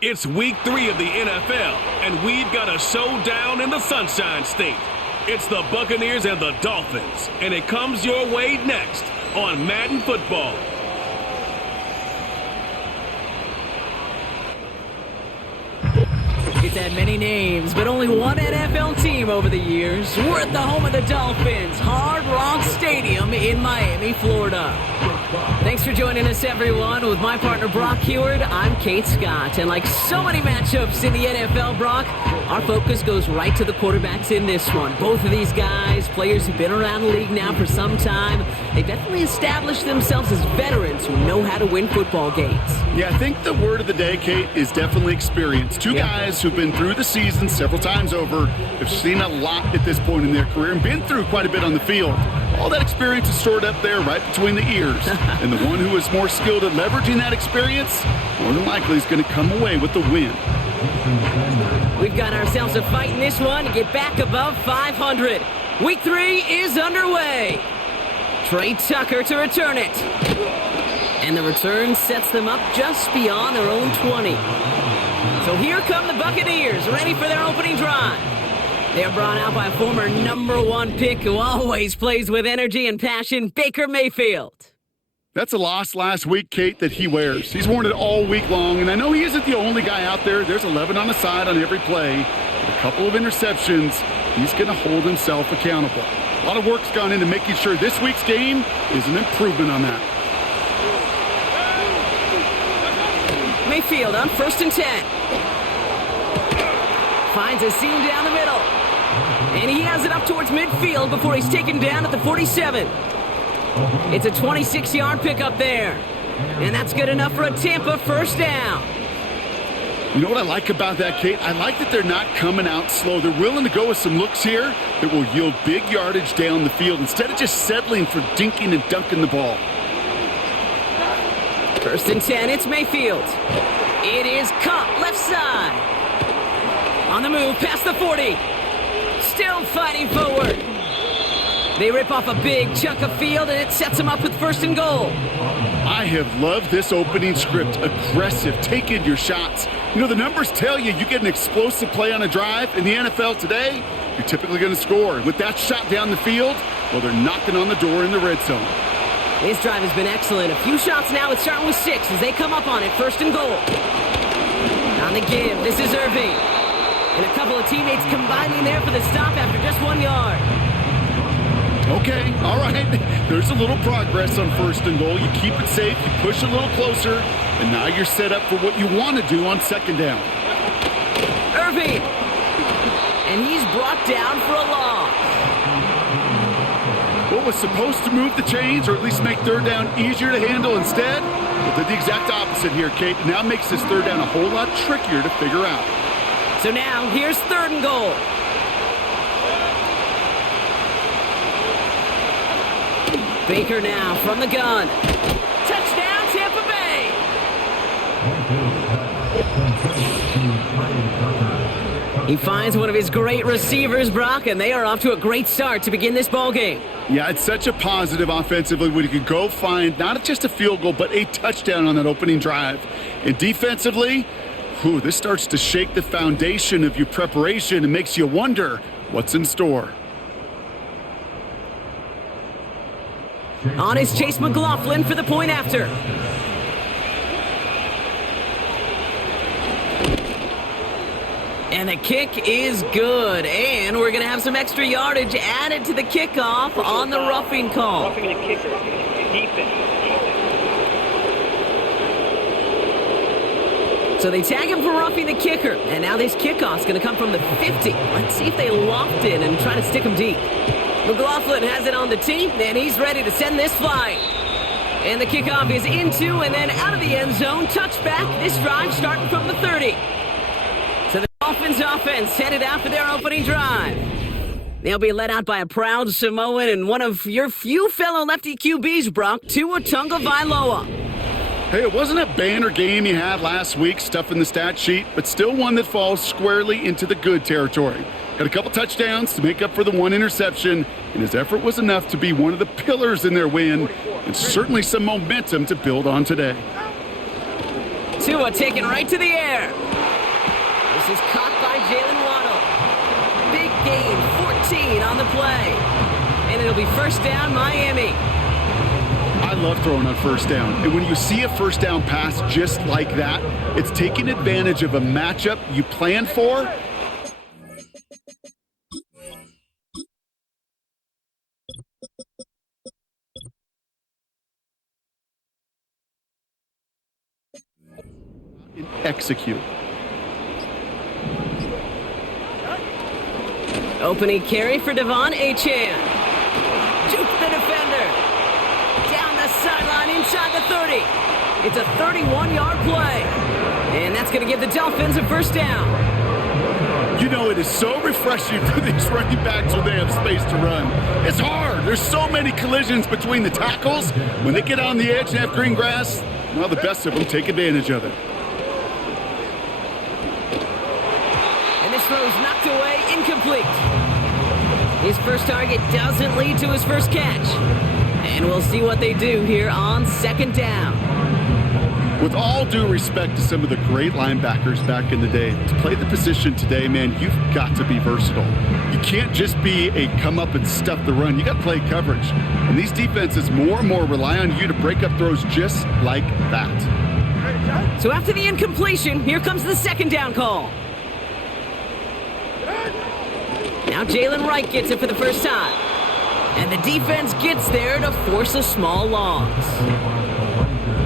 It's week 3 of the NFL, and we've got a showdown in the Sunshine State. It's the Buccaneers and the Dolphins, and it comes your way next on Madden Football. It's had many names, but only one NFL team over the years. We're at the home of the Dolphins, Hard Rock Stadium in Miami, Florida. Thanks for joining us, everyone. With my partner, Brock Heward, I'm Kate Scott. And like so many matchups in the NFL, Brock, our focus goes right to the quarterbacks in this one. Both of these guys, players who've been around the league now for some time, they definitely established themselves as veterans who know how to win football games. Yeah, I think the word of the day, Kate, is definitely experience. Two guys who've been through the season several times over, have seen a lot at this point in their career, and been through quite a bit on the field. All that experience is stored up there right between the ears. And the one who is more skilled at leveraging that experience, more than likely is going to come away with the win. We've got ourselves a fight in this one to get back above 500. Week 3 is underway. Trey Tucker to return it. And the return sets them up just beyond their own 20. So here come the Buccaneers, ready for their opening drive. They're brought out by a former #1 pick who always plays with energy and passion, Baker Mayfield. That's a loss last week, Kate, that he wears. He's worn it all week long, and I know he isn't the only guy out there. There's 11 on the side on every play. With a couple of interceptions, he's going to hold himself accountable. A lot of work's gone into making sure this week's game is an improvement on that. Mayfield on 1st and 10. Finds a seam down the middle. And he has it up towards midfield before he's taken down at the 47. It's a 26-yard pickup there. And that's good enough for a Tampa first down. You know what I like about that, Kate? I like that they're not coming out slow. They're willing to go with some looks here that will yield big yardage down the field instead of just settling for dinking and dunking the ball. 1st and 10, it's Mayfield. It is caught left side. On the move, past the 40. Still fighting forward. They rip off a big chunk of field, and it sets them up with 1st and goal. I have loved this opening script. Aggressive, taking your shots. You know, the numbers tell you get an explosive play on a drive. In the NFL today, you're typically going to score. With that shot down the field, well, they're knocking on the door in the red zone. This drive has been excellent. A few shots now. It's starting with 6 as they come up on it. 1st and goal. On the give, this is Irving. And a couple of teammates combining there for the stop after just 1 yard. Okay, all right. There's a little progress on 1st and goal. You keep it safe, you push a little closer, and now you're set up for what you want to do on 2nd down. Irving. And he's brought down for a loss. What was supposed to move the chains, or at least make 3rd down easier to handle instead, well, did the exact opposite here, Kate. Now makes this 3rd down a whole lot trickier to figure out. So now, here's 3rd and goal. Baker now from the gun. Touchdown, Tampa Bay! He finds one of his great receivers, Brock, and they are off to a great start to begin this ballgame. Yeah, it's such a positive offensively when you can go find not just a field goal, but a touchdown on that opening drive. And defensively, this starts to shake the foundation of your preparation and makes you wonder what's in store. On is Chase McLaughlin for the point after. And the kick is good. And we're going to have some extra yardage added to the kickoff on the roughing call. Roughing the kicker. Defense. So they tag him for roughing the kicker. And now this kickoff's going to come from the 50. Let's see if they loft in and try to stick him deep. McLaughlin has it on the tee, and he's ready to send this flying. And the kickoff is into and then out of the end zone. Touchback. This drive starting from the 30. So the Dolphins offense headed out for their opening drive. They'll be led out by a proud Samoan and one of your few fellow lefty QBs, Brock, Tua Tagovailoa. Hey, it wasn't a banner game you had last week, stuff in the stat sheet, but still one that falls squarely into the good territory. Got a couple touchdowns to make up for the 1 interception, and his effort was enough to be one of the pillars in their win, and certainly some momentum to build on today. Tua taken right to the air. This is caught by Jalen Waddle. Big gain, 14 on the play. And it'll be first down, Miami. I love throwing on first down. And when you see a first down pass just like that, it's taking advantage of a matchup you planned for. And execute. Opening carry for Devon Achane. Juke the defender. Down the sideline inside the 30. It's a 31-yard play. And that's going to give the Dolphins a first down. You know, it is so refreshing for these running backs when they have space to run. It's hard. There's so many collisions between the tackles. When they get on the edge and have green grass, well, the best of them take advantage of it. And this throw's knocked away, incomplete. His first target doesn't lead to his first catch. And we'll see what they do here on second down. With all due respect to some of the great linebackers back in the day, to play the position today, man, you've got to be versatile. You can't just be a come up and stuff the run. You got to play coverage. And these defenses more and more rely on you to break up throws just like that. So after the incompletion, here comes the second down call. Now Jalen Wright gets it for the first time. And the defense gets there to force a small loss.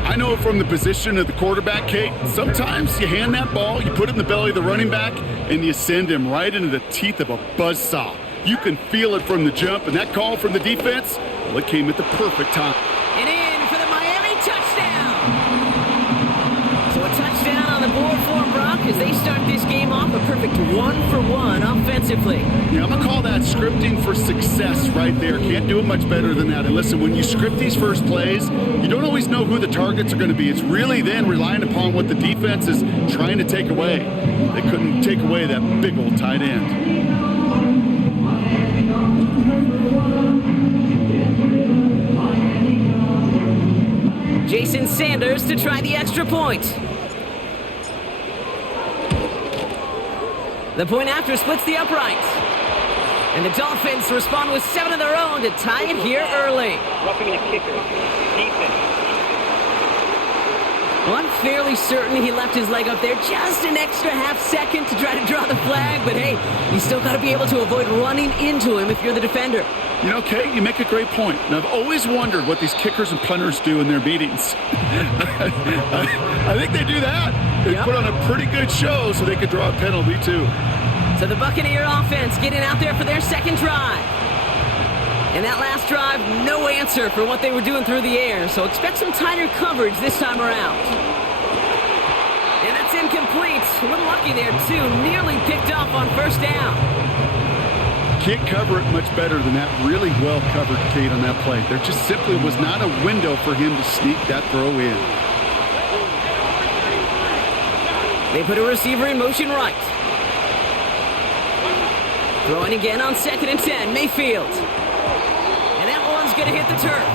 I know from the position of the quarterback, Kate, sometimes you hand that ball, you put it in the belly of the running back, and you send him right into the teeth of a buzzsaw. You can feel it from the jump, and that call from the defense, well, it came at the perfect time. And in for the Miami touchdown. So a touchdown on the board for Brock as they start this game off a perfect 1-for-1 offensively. Yeah, I'm going to call that scripting for success right there. Can't do it much better than that. And listen, when you script these first plays, you don't always know who the targets are going to be. It's really then relying upon what the defense is trying to take away. They couldn't take away that big old tight end. Jason Sanders to try the extra point. The point after splits the uprights. And the Dolphins respond with 7 of their own to tie it here early. Roughing the kicker. Defense. Well, I'm fairly certain he left his leg up there just an extra half second to try to draw the flag. But hey, you still got to be able to avoid running into him if you're the defender. You know, Kate, you make a great point. And I've always wondered what these kickers and punters do in their meetings. I think they do that. They put on a pretty good show so they could draw a penalty, too. So the Buccaneer offense getting out there for their second drive. And that last drive, no answer for what they were doing through the air. So expect some tighter coverage this time around. And that's incomplete. A little lucky there, too. Nearly picked off on first down. Can't cover it much better than that. Really well covered, Kate, on that play. There just simply was not a window for him to sneak that throw in. They put a receiver in motion right. Throwing again on 2nd and 10, Mayfield. And that one's going to hit the turf.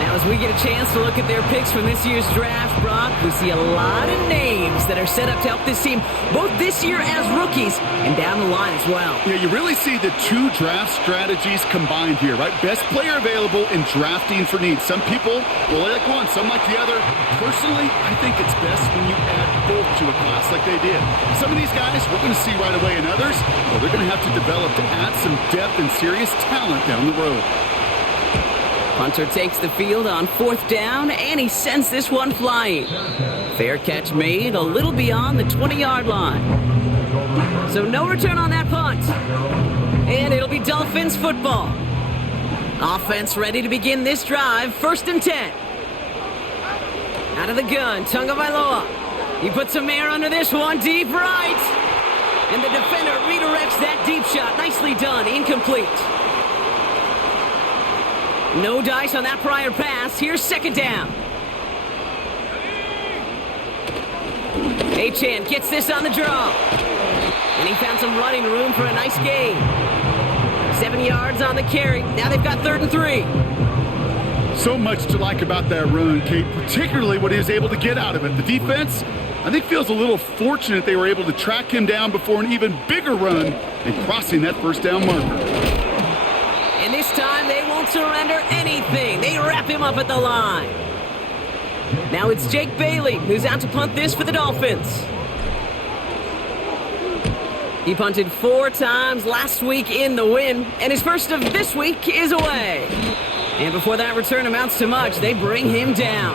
Now, as we get a chance to look at their picks from this year's draft, Brock, we see a lot of names that are set up to help this team, both this year as rookies and down the line as well. Yeah, you really see the two draft strategies combined here, right? Best player available in drafting for needs. Some people will like one, some like the other. Personally, I think it's best when you add both to a class like they did. Some of these guys we're going to see right away, and others, well, they're going to have to develop to add some depth and serious talent down the road. Hunter takes the field on 4th down, and he sends this one flying. Fair catch made a little beyond the 20-yard line. So no return on that punt. And it'll be Dolphins football. Offense ready to begin this drive, 1st and 10. Out of the gun, Tagovailoa. He puts some air under this one, deep right. And the defender redirects that deep shot. Nicely done, incomplete. No dice on that prior pass. Here's 2nd down. Achane gets this on the draw. And he found some running room for a nice gain. 7 yards on the carry. Now they've got 3rd and 3. So much to like about that run, Kate, particularly what he was able to get out of it. The defense, I think, feels a little fortunate they were able to track him down before an even bigger run and crossing that first down marker. And this time they won't surrender anything. They wrap him up at the line. Now it's Jake Bailey who's out to punt this for the Dolphins. He punted 4 times last week in the win, and his first of this week is away. And before that return amounts to much, they bring him down.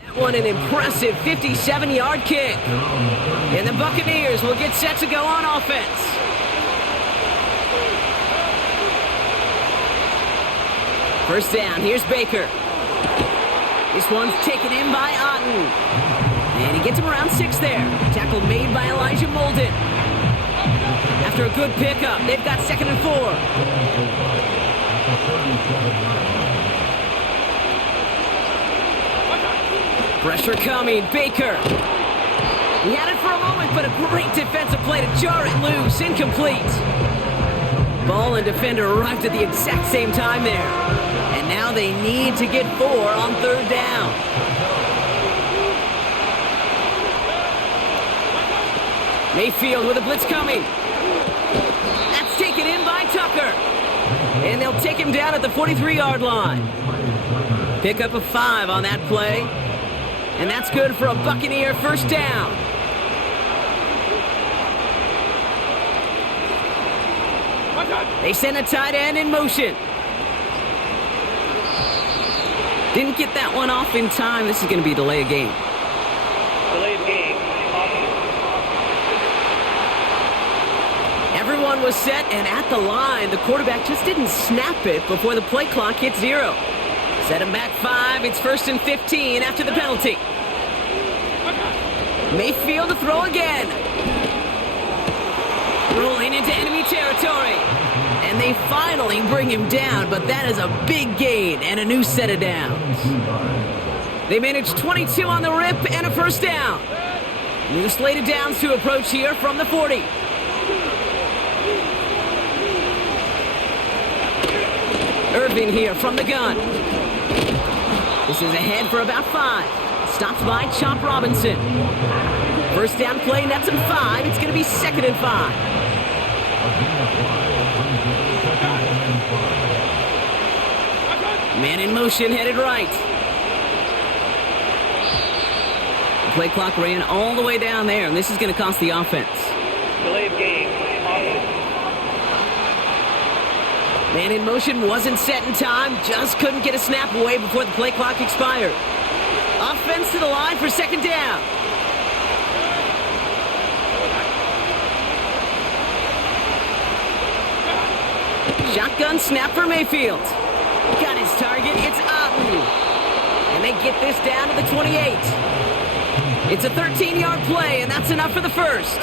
That one an impressive 57-yard kick. And the Buccaneers will get set to go on offense. First down, here's Baker. This one's taken in by Otten. And he gets him around 6 there. Tackle made by Elijah Molden. After a good pickup, they've got 2nd and 4. Pressure coming, Baker. He had it for a moment, but a great defensive play to jar it loose, incomplete. Ball and defender arrived at the exact same time there. And now they need to get 4 on 3rd down. Mayfield with a blitz coming. That's taken in by Tucker. And they'll take him down at the 43-yard line. Pick up a 5 on that play. And that's good for a Buccaneer first down. They send a tight end in motion. Didn't get that one off in time. This is going to be delay of game. Delay of game. Everyone was set and at the line. The quarterback just didn't snap it before the play clock hit 0. Set him back 5. It's 1st and 15 after the penalty. Mayfield to throw again. Rolling into enemy territory. And they finally bring him down, but that is a big gain and a new set of downs. They managed 22 on the rip and a first down. New slate of downs to approach here from the 40. Irving here from the gun. This is ahead for about 5. Stopped by Chop Robinson. First down play, nets him 5. It's going to be 2nd and 5. Man in motion, headed right. The play clock ran all the way down there, and this is going to cost the offense. Delay of game. Man in motion wasn't set in time, just couldn't get a snap away before the play clock expired. Offense to the line for 2nd down. Shotgun snap for Mayfield. Got his target, it's Otten. And they get this down to the 28. It's a 13-yard play, and that's enough for the first.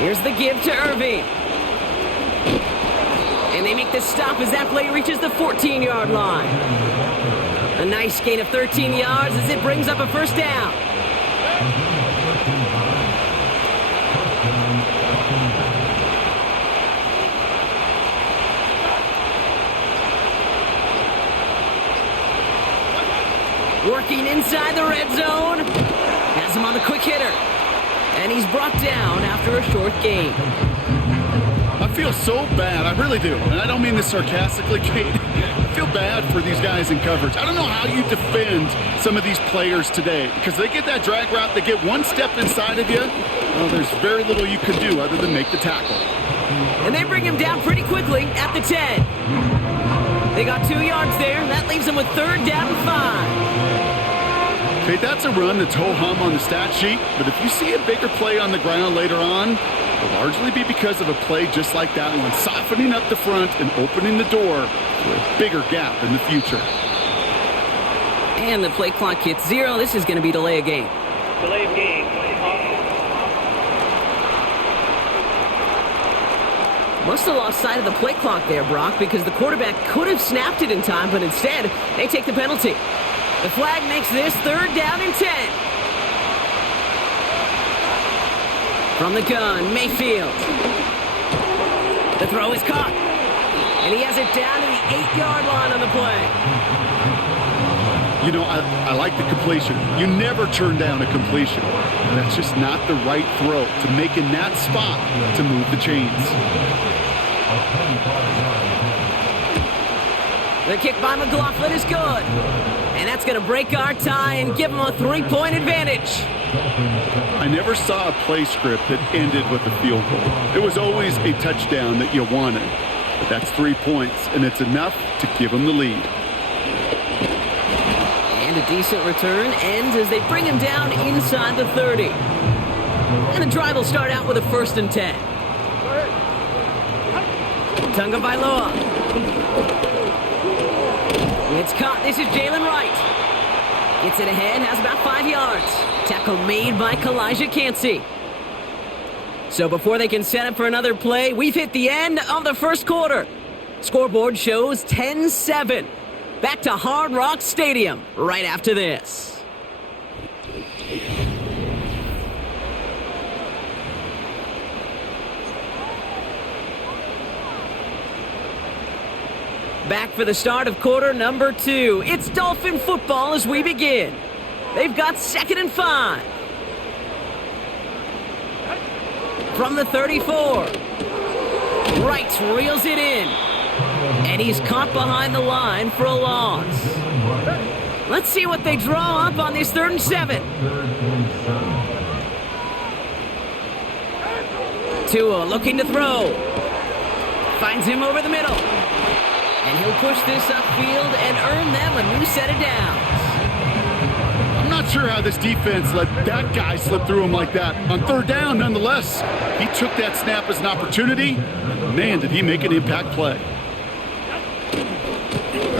Here's the give to Irving. And they make the stop as that play reaches the 14-yard line. A nice gain of 13 yards as it brings up a first down. Working inside the red zone. Has him on the quick hitter. And he's brought down after a short gain. I feel so bad. I really do. And I don't mean this sarcastically, Kate. I feel bad for these guys in coverage. I don't know how you defend some of these players today because they get that drag route, they get one step inside of you. Well, there's very little you can do other than make the tackle. And they bring him down pretty quickly at the 10. They got 2 yards there. That leaves them with 3rd down and 5. Kate, that's a run that's ho-hum on the stat sheet, but if you see a bigger play on the ground later on, it'll largely be because of a play just like that one, softening up the front and opening the door for a bigger gap in the future. And the play clock hits 0. This is going to be delay of game. Delay of game. Must have lost sight of the play clock there, Brock, because the quarterback could have snapped it in time, but instead, they take the penalty. The flag makes this 3rd down and 10. From the gun, Mayfield. The throw is caught. And he has it down to the 8-yard line on the play. You know, I like the completion. You never turn down a completion. That's just not the right throw to make in that spot to move the chains. The kick by McLaughlin is good. And that's going to break our tie and give them a 3-point advantage. I never saw a play script that ended with a field goal. It was always a touchdown that you wanted. But that's 3 points, and it's enough to give them the lead. And a decent return ends as they bring him down inside the 30. And the drive will start out with a 1st and 10. Tagovailoa. It's caught. This is Jalen Wright. Gets it ahead, has about 5 yards. Tackle made by Kalijah Cansey. So before they can set up for another play, we've hit the end of the first quarter. Scoreboard shows 10-7. Back to Hard Rock Stadium right after this. Back for the start of quarter number 2. It's Dolphin football as we begin. They've got 2nd and 5. From the 34. Wright reels it in. And he's caught behind the line for a loss. Let's see what they draw up on this 3rd and 7. Tua looking to throw. Finds him over the middle. And he'll push this upfield and earn them a new set of downs. I'm not sure how this defense let that guy slip through him like that. On 3rd down, nonetheless, he took that snap as an opportunity. Man, did he make an impact play.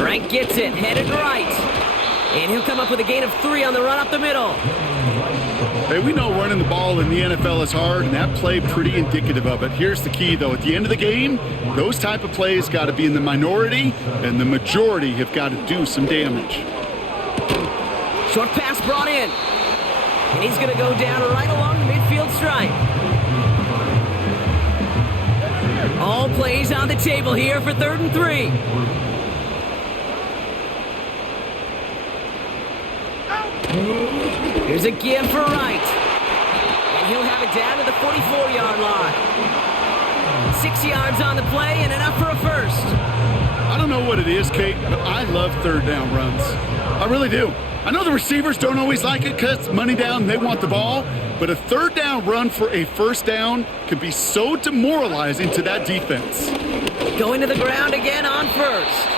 Wright gets it, headed right. And he'll come up with a gain of 3 on the run up the middle. Hey, we know running the ball in the NFL is hard, and that play pretty indicative of it. Here's the key, though. At the end of the game, those type of plays got to be in the minority, and the majority have got to do some damage. Short pass brought in. And he's going to go down right along the midfield stripe. All plays on the table here for 3rd and 3. Here's a give for Wright. And he'll have it down to the 44-yard line. 6 yards on the play and enough for a 1st. I don't know what it is, Kate, but I love 3rd down runs. I really do. I know the receivers don't always like it because it's money down, they want the ball. But a 3rd down run for a 1st down can be so demoralizing to that defense. Going to the ground again on 1st.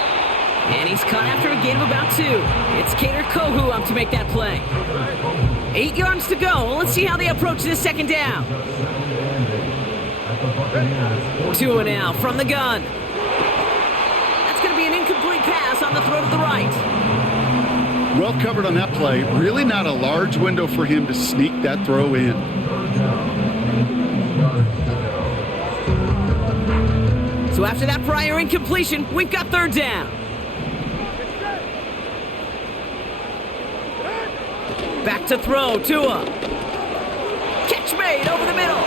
And he's caught after a gain of about 2. It's Kader Kohu up to make that play. 8 yards to go. Let's see how they approach this 2nd down. Tua now from the gun. That's going to be an incomplete pass on the throw to the right. Well covered on that play. Really not a large window for him to sneak that throw in. So after that prior incompletion, we've got 3rd down. Back to throw, Tua. Catch made over the middle.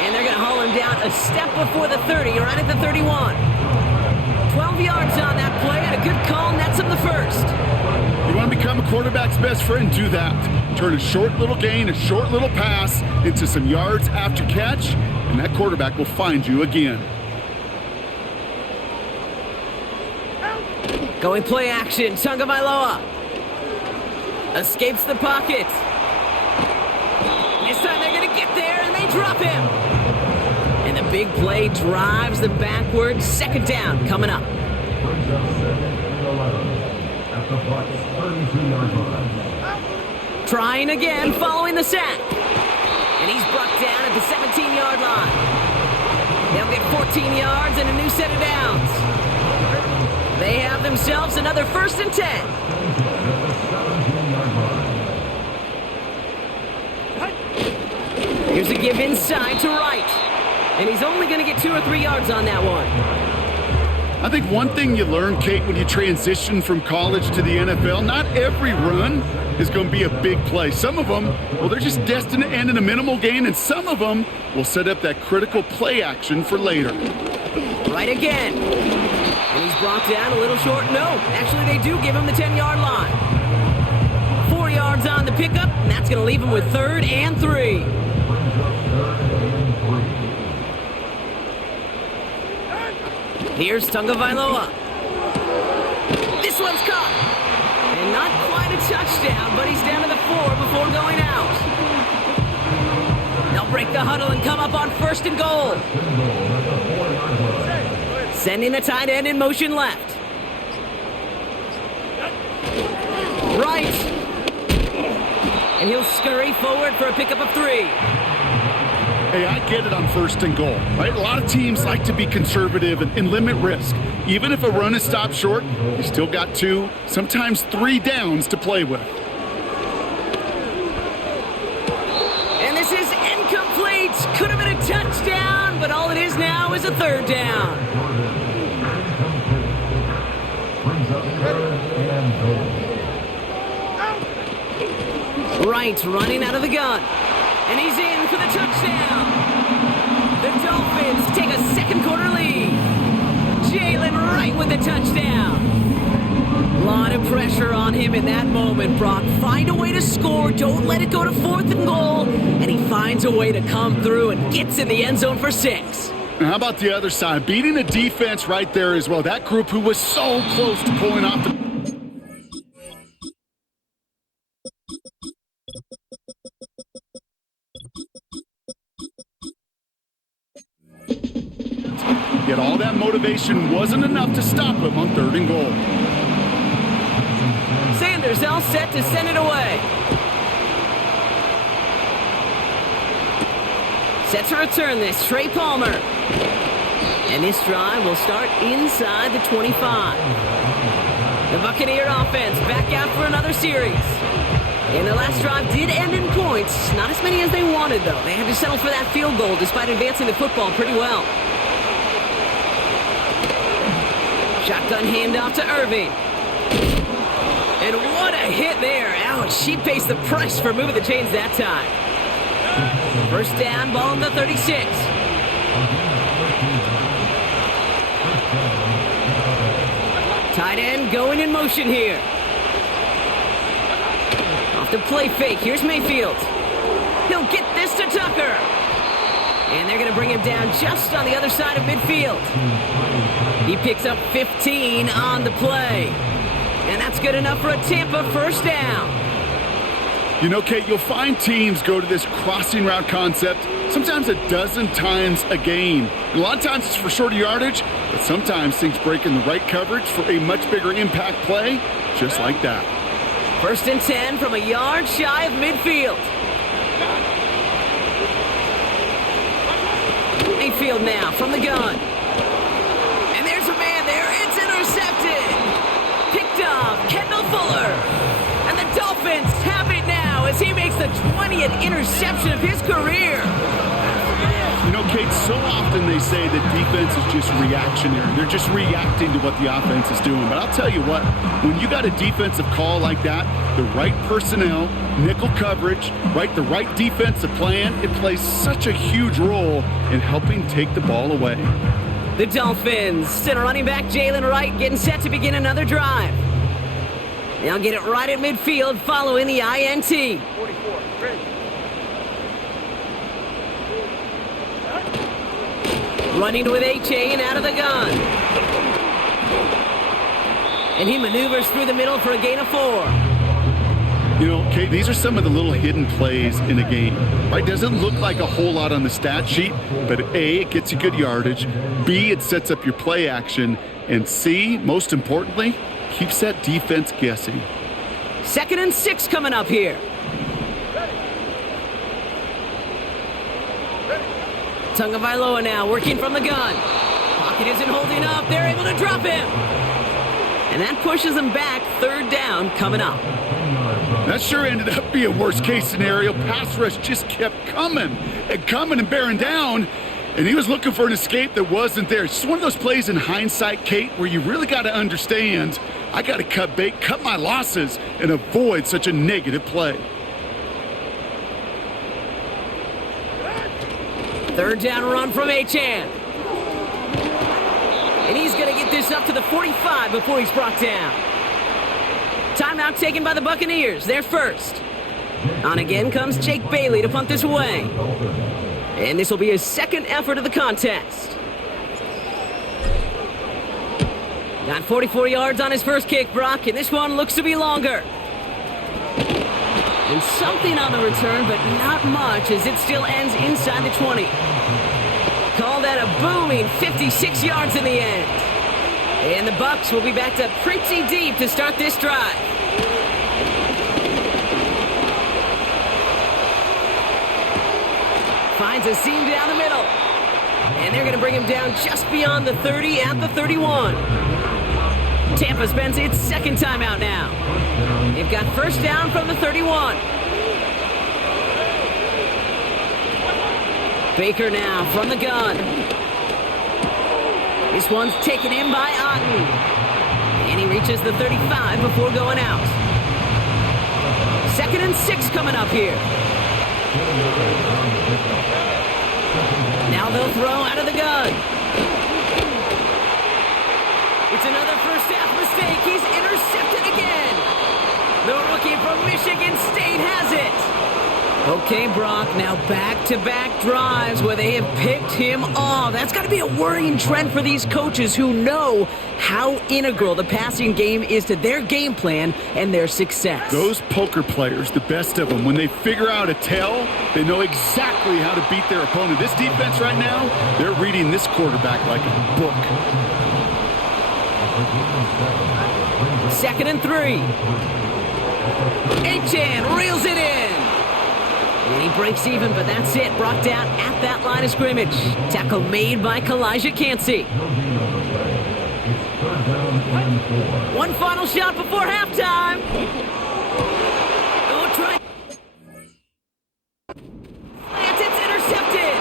And they're going to haul him down a step before the 30, right at the 31. 12 yards on that play, and a good call nets him the 1st. You want to become a quarterback's best friend, do that. Turn a short little gain, a short little pass into some yards after catch, and that quarterback will find you again. Going play action, Tagovailoa. Escapes the pocket. This time they're going to get there, and they drop him. And the big play drives them backwards. 2nd down coming up. Trying again, following the sack. And he's brought down at the 17-yard line. They'll get 14 yards and a new set of downs. They have themselves another 1st and 10. Here's a give inside to Wright. And he's only going to get 2 or 3 yards on that one. I think one thing you learn, Kate, when you transition from college to the NFL, not every run is going to be a big play. Some of them, well, they're just destined to end in a minimal gain, and some of them will set up that critical play action for later. Right again. And he's brought down a little short. No, actually they do give him the 10-yard line. 4 yards on the pickup, and that's going to leave him with 3rd and 3. Here's Tagovailoa. This one's caught. And not quite a touchdown, but he's down to the 4 before going out. They'll break the huddle and come up on 1st and goal. Sending the tight end in motion left. Right. And he'll scurry forward for a pickup of 3. Hey, I get it on 1st and goal, right? A lot of teams like to be conservative and limit risk. Even if a run is stopped short, you still got 2, sometimes 3 downs to play with. And this is incomplete. Could have been a touchdown, but all it is now is a 3rd down. Wright running out of the gun. And he's in for the touchdown. The Dolphins take a 2nd quarter lead. Jalen Wright with the touchdown. A lot of pressure on him in that moment, Brock. Find a way to score. Don't let it go to 4th and goal. And he finds a way to come through and gets in the end zone for 6. And how about the other side? Beating the defense right there as well. That group who was so close to pulling off the... Yet all that motivation wasn't enough to stop him on 3rd and goal. Sanders all set to send it away. Set to return this, Trey Palmer. And this drive will start inside the 25. The Buccaneer offense back out for another series. And the last drive did end in points. Not as many as they wanted, though. They had to settle for that field goal despite advancing the football pretty well. Shotgun handoff to Irving. And what a hit there. Ouch, she pays the price for moving the chains that time. 1st down, ball on the 36. Tight end going in motion here. Off the play fake, here's Mayfield. He'll get this to Tucker. And they're going to bring him down just on the other side of midfield. He picks up 15 on the play. And that's good enough for a Tampa 1st down. You know, Kate, you'll find teams go to this crossing route concept sometimes a dozen times a game. And a lot of times it's for shorter yardage, but sometimes things break in the right coverage for a much bigger impact play, just like that. 1st and 10 from a yard shy of midfield. Mayfield now from the gun. And there's a man there. It's intercepted. Picked off Kendall Fuller. And the Dolphins have it now as he makes the 20th interception of his career. You know, Kate, so often they say that defense is just reactionary. They're just reacting to what the offense is doing. But I'll tell you what, when you got a defensive call like that, the right personnel, nickel coverage, the right defensive plan, it plays such a huge role in helping take the ball away. The Dolphins send running back Jalen Wright getting set to begin another drive. They'll get it right at midfield following the INT. 44, ready. Running with H.A. and out of the gun. And he maneuvers through the middle for a gain of 4. You know, Kate, these are some of the little hidden plays in a game, right? Doesn't look like a whole lot on the stat sheet, but A, it gets you good yardage, B, it sets up your play action, and C, most importantly, keeps that defense guessing. 2nd and 6 coming up here. Tagovailoa now working from the gun. Pocket isn't holding up. They're able to drop him. And that pushes him back. 3rd down coming up. That sure ended up being a worst-case scenario. Pass rush just kept coming and bearing down. And he was looking for an escape that wasn't there. It's just one of those plays in hindsight, Kate, where you really got to understand, I got to cut bait, cut my losses, and avoid such a negative play. Third down run from Achane. And he's going to get this up to the 45 before he's brought down. Timeout taken by the Buccaneers. They're first. On again comes Jake Bailey to punt this away. And this will be his second effort of the contest. Got 44 yards on his first kick, Brock, and this one looks to be longer. And something on the return, but not much, as it still ends inside the 20. Call that a booming 56 yards in the end. And the Bucs will be backed up pretty deep to start this drive. Finds a seam down the middle. And they're going to bring him down just beyond the 30 at the 31. Tampa spends its second timeout now. They've got first down from the 31. Baker now from the gun. This one's taken in by Otten. And he reaches the 35 before going out. 2nd and 6 coming up here. Now they'll throw out of the gun. It's another first half mistake. He's intercepted again. The rookie from Michigan State has it. Okay, Brock, now back-to-back drives where they have picked him off. That's got to be a worrying trend for these coaches who know how integral the passing game is to their game plan and their success. Those poker players, the best of them, when they figure out a tell, they know exactly how to beat their opponent. This defense right now, they're reading this quarterback like a book. 2nd and 3. Achane reels it in. And he breaks even, but that's it. Brought down at that line of scrimmage. Tackle made by Kalijah Cansey. One final shot before halftime. Oh, try. It's intercepted.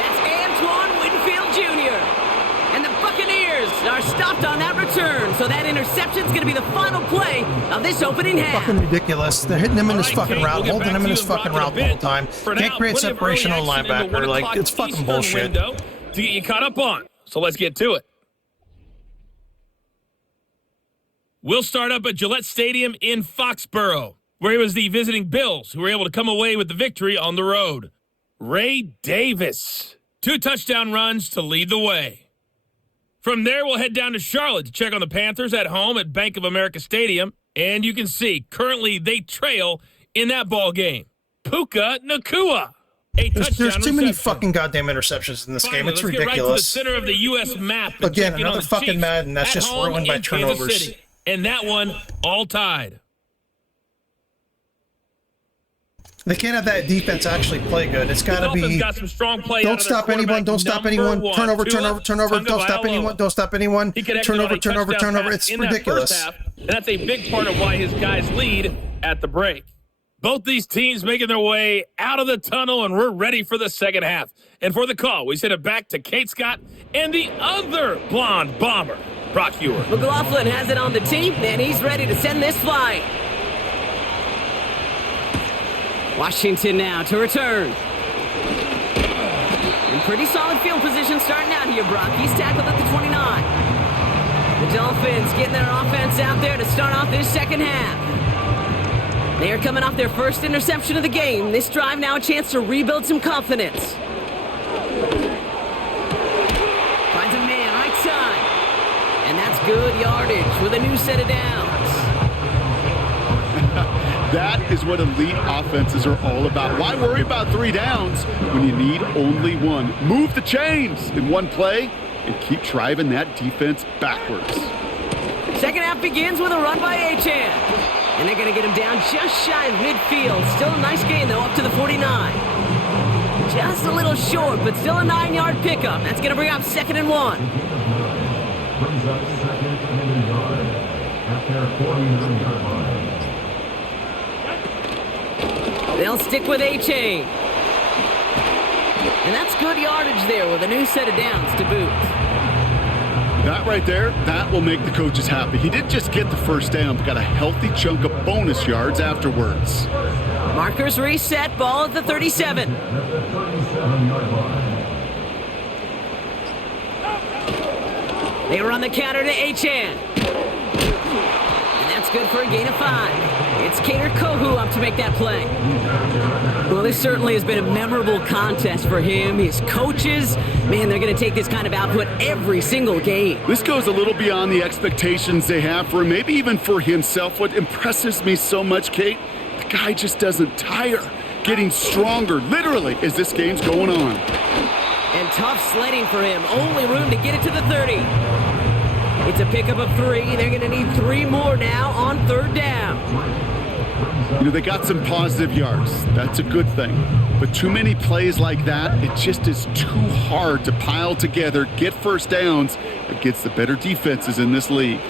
That's Antoine Winfield Jr. And the Buccaneers are stopped on that return. So that interception's going to be the final play of this opening half. Fucking ridiculous. They're hitting him in this fucking route, holding him in this fucking route the whole time. Can't create separation on linebacker. Like, it's fucking bullshit. To get you caught up on. So let's get to it. We'll start up at Gillette Stadium in Foxborough, where it was the visiting Bills who were able to come away with the victory on the road. Ray Davis, 2 touchdown runs to lead the way. From there, we'll head down to Charlotte to check on the Panthers at home at Bank of America Stadium. And you can see, currently, they trail in that ball game. Puka Nacua. There's too many fucking goddamn interceptions in this game. It's ridiculous. Right to the center of the U.S. map. Again, another fucking Madden. That's just ruined by turnovers. And that one all tied. They can't have that defense actually play good. It's got to be. Got some strong play. Don't stop anyone. Don't stop anyone. Turnover. Don't stop anyone. Don't stop anyone. Turnover. It's ridiculous. And that's a big part of why his guys lead at the break. Both these teams making their way out of the tunnel, and we're ready for the second half. And for the call, we send it back to Kate Scott and the other blonde bomber, Brock Hewer. McLaughlin has it on the tee, and he's ready to send this flying. Washington now to return. In pretty solid field position starting out here, Brock. He's tackled at the 29. The Dolphins getting their offense out there to start off this second half. They are coming off their first interception of the game. This drive now a chance to rebuild some confidence. Finds a man right side. And that's good yardage with a new set of downs. That is what elite offenses are all about. Why worry about 3 downs when you need only 1? Move the chains in one play and keep driving that defense backwards. Second half begins with a run by Achane. And they're going to get him down just shy of midfield. Still a nice gain, though, up to the 49. Just a little short, but still a 9-yard pickup. That's going to bring up 2nd and 1. Brings up 2nd and 1 at their 49-yard line. They'll stick with Achane. And that's good yardage there with a new set of downs to boot. That right there, that will make the coaches happy. He didn't just get the first down, but got a healthy chunk of bonus yards afterwards. Markers reset, ball at the 37. At the 37-yard line. They run the counter to Achan. And that's good for a gain of 5. It's Kader Kohu up to make that play. Well, this certainly has been a memorable contest for him. His coaches, man, they're going to take this kind of output every single game. This goes a little beyond the expectations they have for him, maybe even for himself. What impresses me so much, Kate, the guy just doesn't tire. Getting stronger, literally, as this game's going on. And tough sledding for him. Only room to get it to the 30. It's a pickup of 3. They're going to need 3 more now on 3rd down. You know, they got some positive yards. That's a good thing. But too many plays like that, it just is too hard to pile together, get first downs against the better defenses in this league.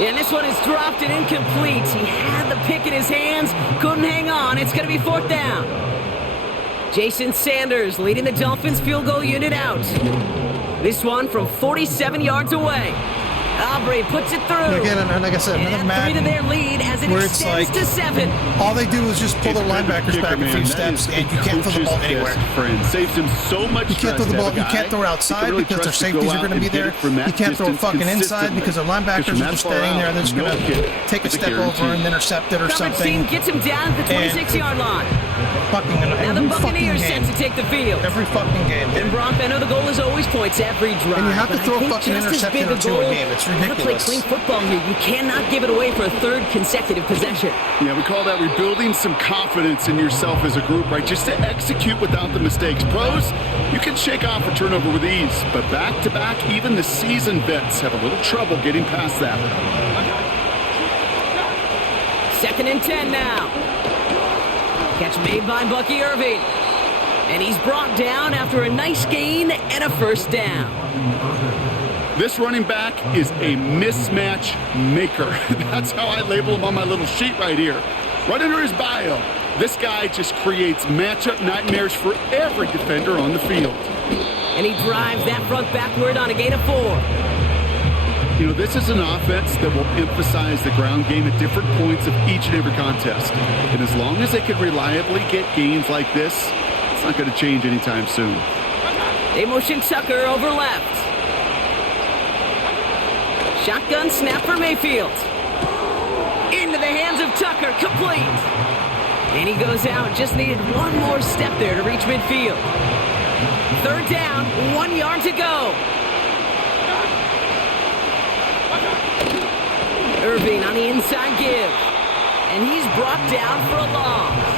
And this one is dropped and incomplete. He had the pick in his hands, couldn't hang on. It's going to be 4th down. Jason Sanders leading the Dolphins field goal unit out. This one from 47 yards away. Aubrey puts it through. Again, and like I said, another and 3 to Madden their lead as it where it's extends like to 7. all they do is just pull their linebackers back a few steps, and you can't throw the ball anywhere. Friend. Saves him so much. You can't throw the ball. You can't throw it outside because their safeties are going to be there. You can't throw it fucking inside because their linebackers are just staying there. They're just going to take a step over and intercept it or Coverage something. team gets him down at the 26-yard line. Fucking Now the Buccaneers set to take the field. Every fucking game. And Brock, I know the goal is always points every drive. And you have to but throw I a think fucking just as interception big or two a goal, game. It's you gotta play ridiculous. clean football here. You cannot give it away for a 3rd consecutive possession. Yeah, we call that rebuilding some confidence in yourself as a group, right? Just to execute without the mistakes. Pros, you can shake off a turnover with ease, but back-to-back, even the seasoned vets have a little trouble getting past that. 2nd and 10 now. Catch made by Bucky Irving. And he's brought down after a nice gain and a 1st down. This running back is a mismatch maker. That's how I label him on my little sheet right here. Right under his bio, this guy just creates matchup nightmares for every defender on the field. And he drives that front backward on a gain of 4. You know, this is an offense that will emphasize the ground game at different points of each and every contest. And as long as they can reliably get gains like this, it's not going to change anytime soon. They motion Tucker over left. Shotgun snap for Mayfield. Into the hands of Tucker, complete. And he goes out, just needed one more step there to reach midfield. 3rd down, 1 yard to go. Irving on the inside give. And he's brought down for a loss.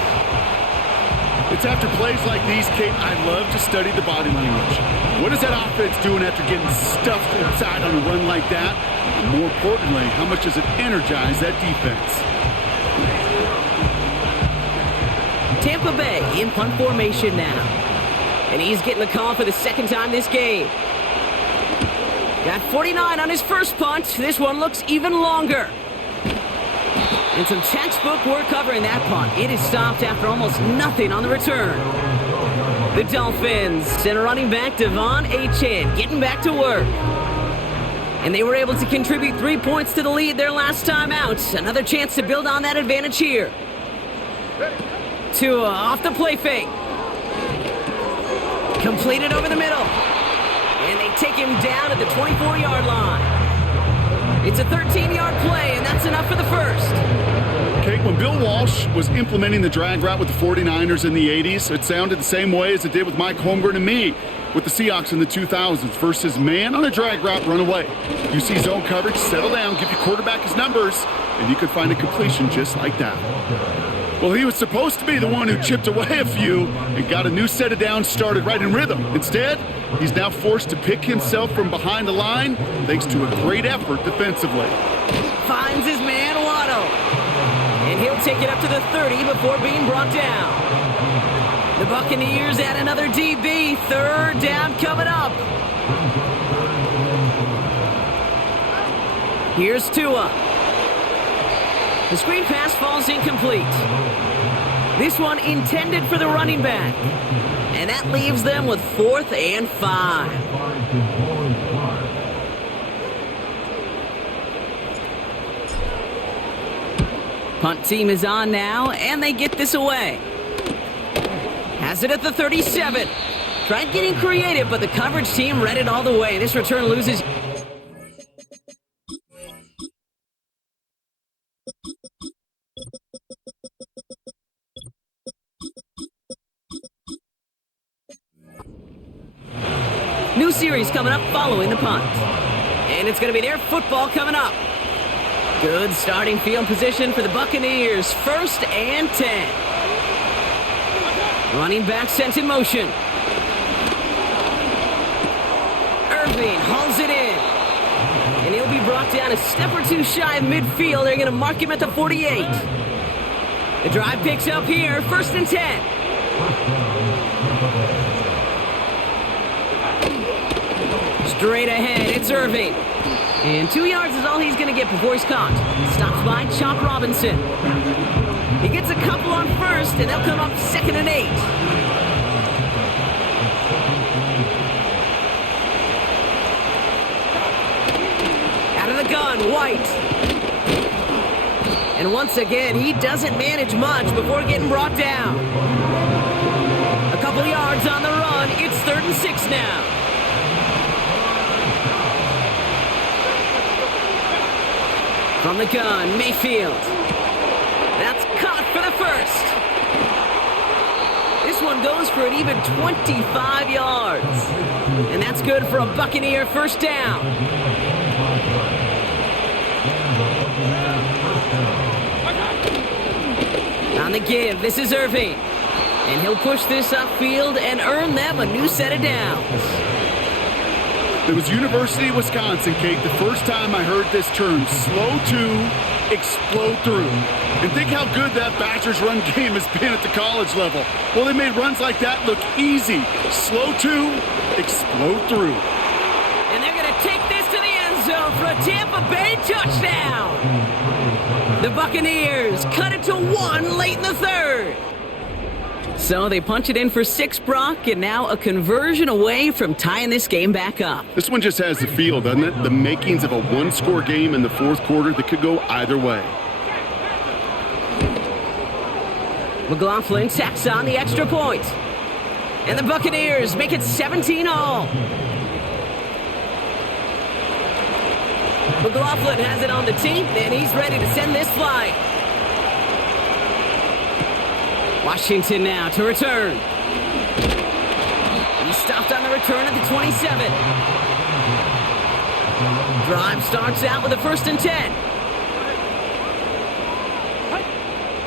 It's after plays like these, Kate, I love to study the body language. What is that offense doing after getting stuffed inside on a run like that? And more importantly, how much does it energize that defense? Tampa Bay in punt formation now. And he's getting the call for the 2nd time this game. Got 49 on his first punt. This one looks even longer. And some textbook work covering that punt. It is stopped after almost nothing on the return. The Dolphins send a running back, Devon Achane, getting back to work. And they were able to contribute 3 points to the lead their last time out. Another chance to build on that advantage here. Tua off the play fake. Completed over the middle. And they take him down at the 24-yard line. It's a 13-yard play, and that's enough for the 1st. Kate, when Bill Walsh was implementing the drag route with the 49ers in the 80s, it sounded the same way as it did with Mike Holmgren and me with the Seahawks in the 2000s versus man on a drag route, run away. You see zone coverage, settle down, give your quarterback his numbers, and you could find a completion just like that. Well, he was supposed to be the one who chipped away a few and got a new set of downs started right in rhythm. Instead, he's now forced to pick himself from behind the line thanks to a great effort defensively. Finds his man, Waddle. And he'll take it up to the 30 before being brought down. The Buccaneers add another DB. 3rd down coming up. Here's Tua. The screen pass falls incomplete. This one intended for the running back. And that leaves them with 4th and 5. Punt team is on now, and they get this away. Has it at the 37. Tried getting creative, but the coverage team read it all the way. This return loses. New series coming up following the punt. And it's going to be their football coming up. Good starting field position for the Buccaneers. 1st and 10. Running back sent in motion. Irving hauls it in. And he'll be brought down a step or two shy of midfield. They're going to mark him at the 48. The drive picks up here. 1st and 10. Straight ahead, it's Irving. And 2 yards is all he's going to get before he's caught. Stops by Chop Robinson. He gets a couple on 1st, and they'll come up 2nd and 8. Out of the gun, White. And once again, he doesn't manage much before getting brought down. A couple yards on the run. It's 3rd and 6 now. From the gun, Mayfield. That's caught for the 1st. This one goes for an even 25 yards. And that's good for a Buccaneer 1st down. On the give, this is Irving. And he'll push this upfield and earn them a new set of downs. It was University of Wisconsin, Kate, the first time I heard this term, slow to explode through. And think how good that Badgers run game has been at the college level. Well, they made runs like that look easy. Slow to explode through. And they're going to take this to the end zone for a Tampa Bay touchdown. The Buccaneers cut it to 1 late in the 3rd. So they punch it in for 6, Brock, and now a conversion away from tying this game back up. This one just has the feel, doesn't it? The makings of a one-score game in the 4th quarter that could go either way. McLaughlin tacks on the extra point. And the Buccaneers make it 17-all. McLaughlin has it on the tee, and he's ready to send this flying. Washington now to return. He stopped on the return at the 27. Drive starts out with a 1st and 10.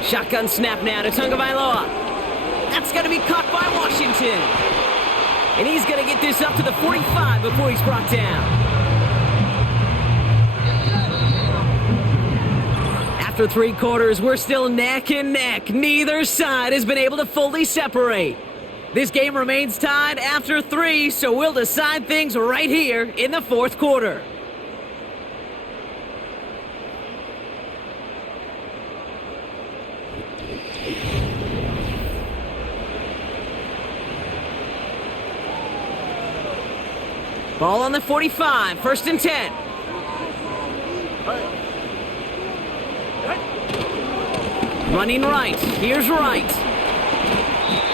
Shotgun snap now to Tagovailoa. That's going to be caught by Washington. And he's going to get this up to the 45 before he's brought down. After 3 quarters, we're still neck and neck. Neither side has been able to fully separate. This game remains tied after 3, so we'll decide things right here in the 4th quarter. Ball on the 45, 1st and 10. Running right. Here's Wright.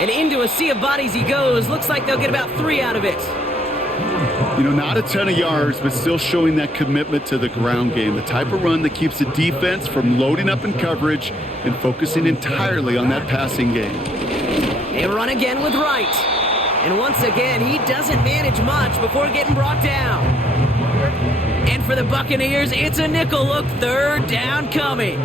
And into a sea of bodies he goes. Looks like they'll get about 3 out of it. You know, not a ton of yards, but still showing that commitment to the ground game. The type of run that keeps the defense from loading up in coverage and focusing entirely on that passing game. They run again with Wright. And once again, he doesn't manage much before getting brought down. And for the Buccaneers, it's a nickel look. 3rd down coming.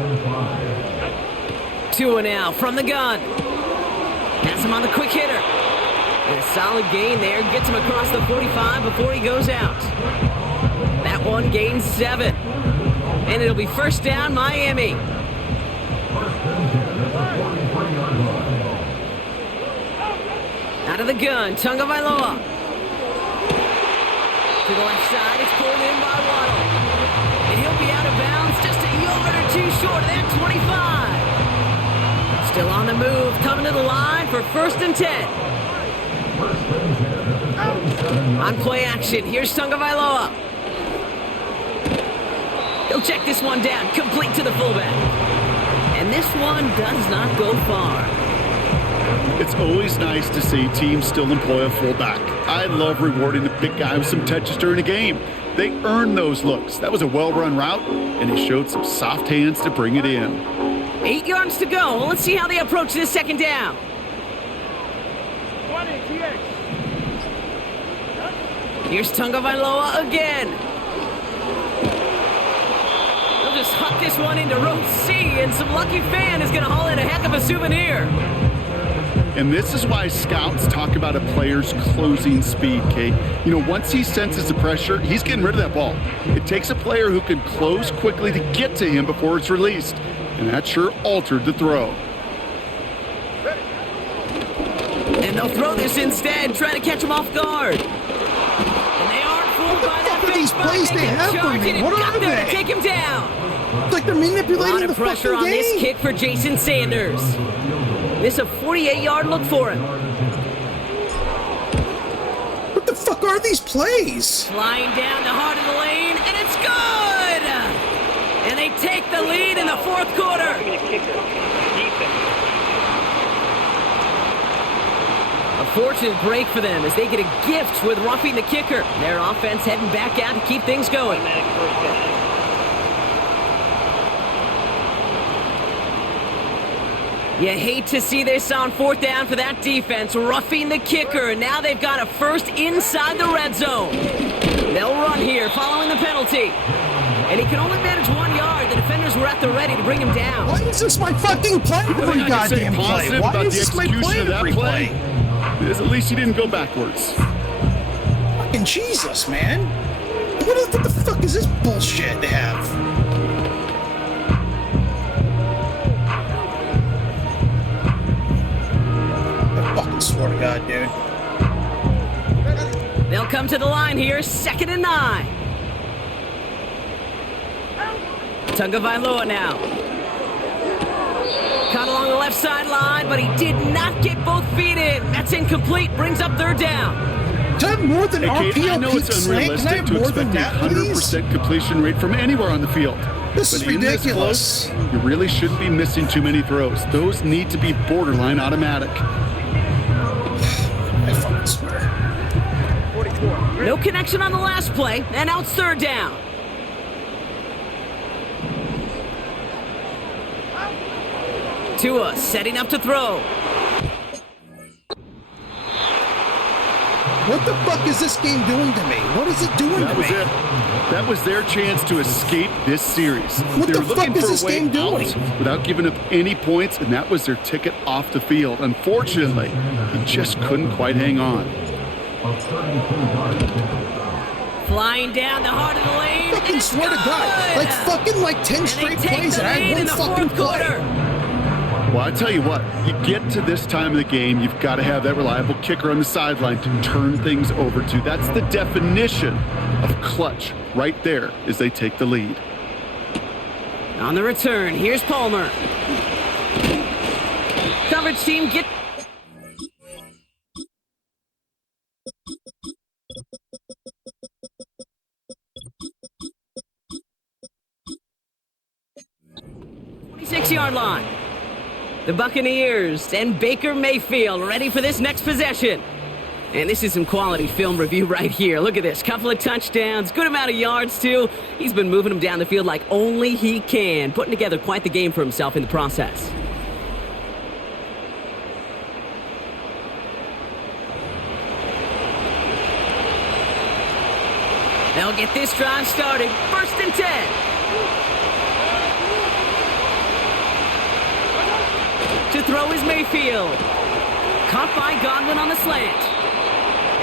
2 and out from the gun. Has him on the quick hitter. And a solid gain there. Gets him across the 45 before he goes out. That one gains 7. And it'll be 1st down, Miami. Out of the gun, Tagovailoa. To the left side, it's pulled in by Waddle. And he'll be out of bounds just a yard or 2 short of that 25. Still on the move, coming to the line for 1st and 10. On play action, here's Tagovailoa. He'll check this one down, complete to the fullback. And this one does not go far. It's always nice to see teams still employ a fullback. I love rewarding the big guy with some touches during a game. They earn those looks. That was a well-run route, and he showed some soft hands to bring it in. 8 yards to go. Well, let's see how they approach this 2nd down. Here's Tagovailoa again. They'll just huck this one into row C, and some lucky fan is going to haul in a heck of a souvenir. And this is why scouts talk about a player's closing speed, Kate. You know, once he senses the pressure, he's getting rid of that ball. It takes a player who can close quickly to get to him before it's released. And that sure altered the throw. And they'll throw this instead, trying to catch him off guard. And they aren't fooled by that. What are these plays they have for me? What are they? Take him down. It's like they're manipulating the pressure fucking on game. this kick for Jason Sanders. This a 48-yard look for him. What the fuck are these plays? Flying down the heart of the lane, and it's good! And they take the lead in the 4th quarter. A fortunate break for them as they get a gift with roughing the kicker. Their offense heading back out to keep things going. You hate to see this on 4th down for that defense, roughing the kicker, and now they've got a first inside the red zone. They'll run here following the penalty. And he can only manage 1 yard. The defenders were at the ready to bring him down. Why is this my fucking play every goddamn play? Why is this my play every play? Because at least he didn't go backwards. Fucking Jesus, man. What the fuck is this bullshit they have? I swear to God, dude. They'll come to the line here, 2nd and 9. Tagovailoa now. Caught along the left sideline, but he did not get both feet in. That's incomplete, brings up 3rd down. Can I have more than RPO? I know it's unrealistic to expect a 100% completion rate from anywhere on the field. This is ridiculous. You really shouldn't be missing too many throws. Those need to be borderline automatic. I fucking swear. No connection on the last play, and now it's 3rd down. Tua setting up to throw. What the fuck is this game doing to me? What is it doing to me? That was their chance to escape this series. What the fuck is this game doing? Without giving up any points, and that was their ticket off the field. Unfortunately, he just couldn't quite hang on. Flying down the heart of the lane. Fucking swear to God. Like fucking like 10 straight plays and I had one fucking play. Well, I tell you what, you get to this time of the game, you've got to have that reliable kicker on the sideline to turn things over to. That's the definition of clutch right there as they take the lead. On the return, here's Palmer. Coverage team, get... .26-yard line. The Buccaneers and Baker Mayfield ready for this next possession. And this is some quality film review right here. Look at this. Couple of touchdowns, good amount of yards, too. He's been moving them down the field like only he can, putting together quite the game for himself in the process. They'll get this drive started. 1st and 10. To throw is Mayfield. Caught by Godwin on the slant.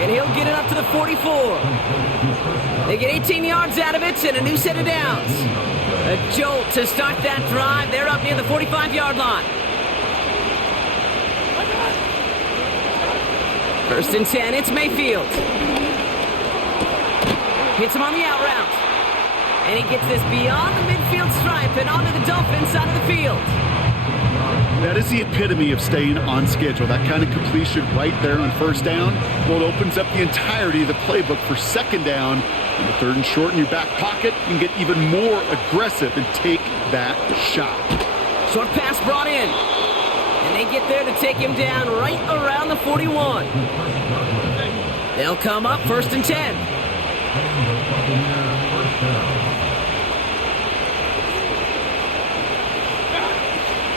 And he'll get it up to the 44. They get 18 yards out of it and a new set of downs. A jolt to start that drive. They're up near the 45-yard line. 1st and 10, it's Mayfield. Hits him on the out route. And he gets this beyond the midfield stripe and onto the Dolphins side of the field. That is the epitome of staying on schedule. That kind of completion right there on first down. Well, it opens up the entirety of the playbook for second down. In the third and short in your back pocket, you can get even more aggressive and take that shot. Short pass brought in. And they get there to take him down right around the 41. They'll come up first and 10.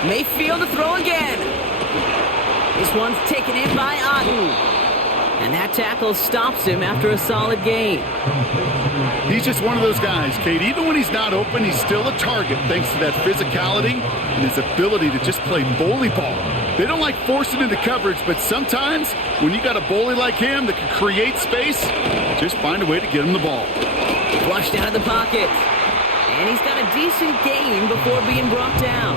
Mayfield to throw again. This one's taken in by Otten. And that tackle stops him after a solid gain. He's just one of those guys, Kate. Even when he's not open, he's still a target thanks to that physicality and his ability to just play bully ball. They don't like forcing into coverage, but sometimes when you got a bully like him that can create space, just find a way to get him the ball. Flushed out of the pocket. And he's got a decent gain before being brought down.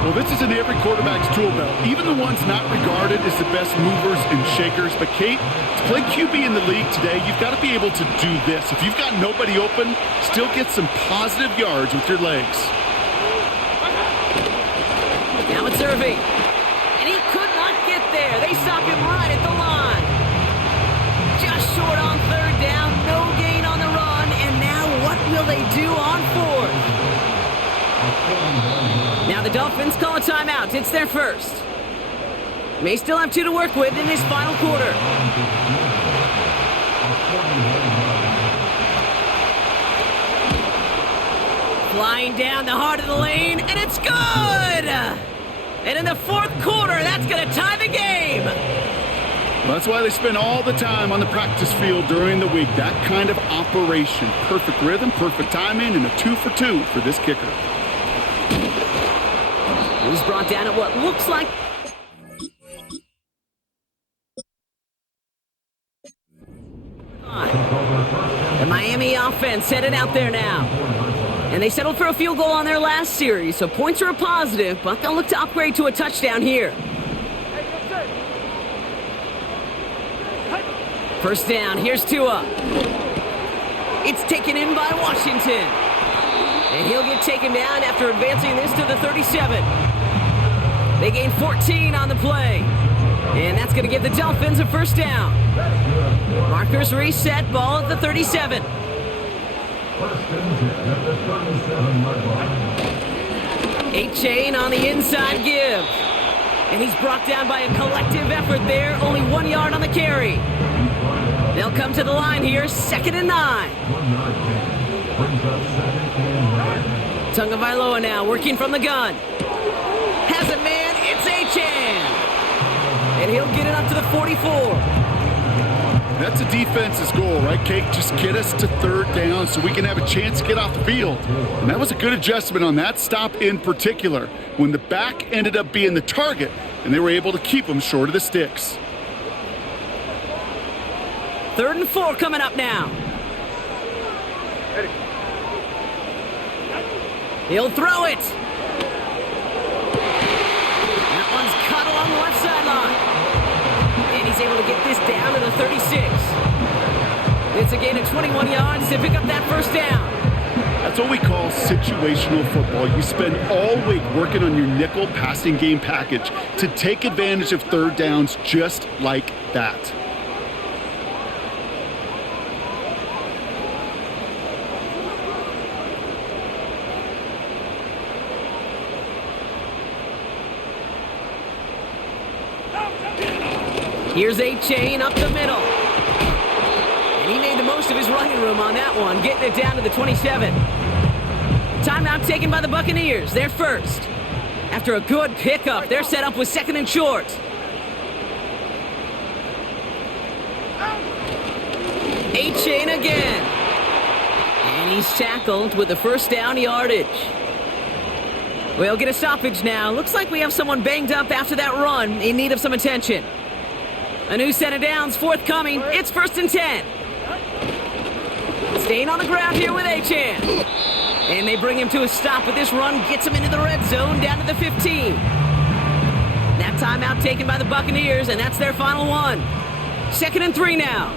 Well, this is in every quarterback's tool belt, even the ones not regarded as the best movers and shakers. But, Kate, to play QB in the league today, you've got to be able to do this. If you've got nobody open, still get some positive yards with your legs. Now it's Irving. And he could not get there. They stop him right at the line. Just short on third down, no gain on the run. And now what will they do on fourth? Now the Dolphins call a timeout. It's their first. May still have 2 to work with in this final quarter. Flying down the heart of the lane, and it's good! And in the fourth quarter, that's going to tie the game. That's why they spend all the time on the practice field during the week. That kind of operation. Perfect rhythm, perfect timing, and a 2 for 2 for this kicker. He's brought down at what looks like... The Miami offense headed out there now. And they settled for a field goal on their last series, so points are a positive, but they'll look to upgrade to a touchdown here. First down, here's Tua. It's taken in by Washington. And he'll get taken down after advancing this to the 37. They gain 14 on the play. And that's going to give the Dolphins a first down. Markers reset, ball at the 37. A-Chain on the inside give. And he's brought down by a collective effort there. Only 1 yard on the carry. They'll come to the line here, 2nd and 9. Tagovailoa now working from the gun. Has a man, it's A-Chan. And he'll get it up to the 44. That's a defense's goal, right, Kate? Just get us to third down so we can have a chance to get off the field. And that was a good adjustment on that stop in particular, when the back ended up being the target, and they were able to keep him short of the sticks. 3rd and 4 coming up now. He'll throw it. That one's cut along the left sideline. And he's able to get this down to the 36. It's a gain of 21 yards to pick up that first down. That's what we call situational football. You spend all week working on your nickel passing game package to take advantage of third downs just like that. Here's A-Chain up the middle. And he made the most of his running room on that one, getting it down to the 27. Timeout taken by the Buccaneers. They're first. After a good pickup, they're set up with 2nd and short. A-Chain again. And he's tackled with the first down yardage. We'll get a stoppage now. Looks like we have someone banged up after that run in need of some attention. A new set of downs forthcoming. It's 1st and 10. Staying on the ground here with A-Chan. And they bring him to a stop with this run. Gets him into the red zone down to the 15. That timeout taken by the Buccaneers, and that's their final one. 2nd and 3 now.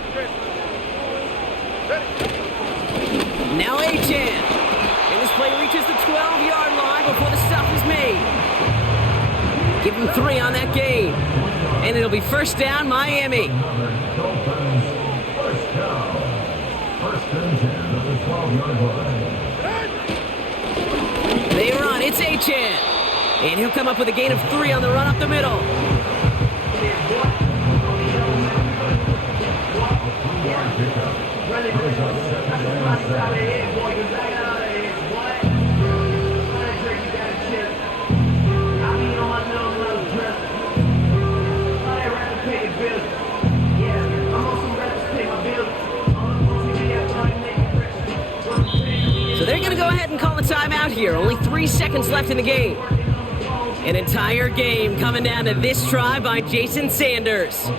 Now A-Chan. And this play reaches the 12-yard line before the stop is made. Give him 3 on that game. And it'll be first down, Miami. Dolphins, first down. First and 10 at the 12-yard line. They run. It's Achan. And he'll come up with a gain of 3 on the run up the middle. So they're going to go ahead and call a timeout here. Only 3 seconds left in the game. An entire game coming down to this try by Jason Sanders.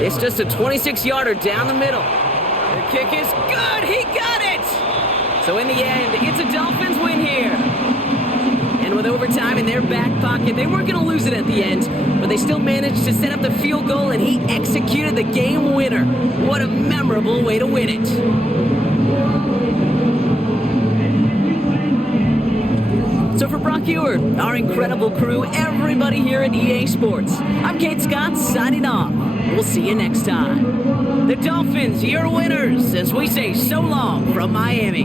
It's just a 26-yarder down the middle. The kick is good. He got it. So in the end, it's a Dolphins win here. And with overtime in their back pocket, they weren't going to lose it at the end, but they still managed to set up the field goal, and he executed the game winner. What a memorable way to win it. So for Brock Ewart, our incredible crew, everybody here at EA Sports, I'm Kate Scott signing off. We'll see you next time. The Dolphins, your winners, as we say so long from Miami.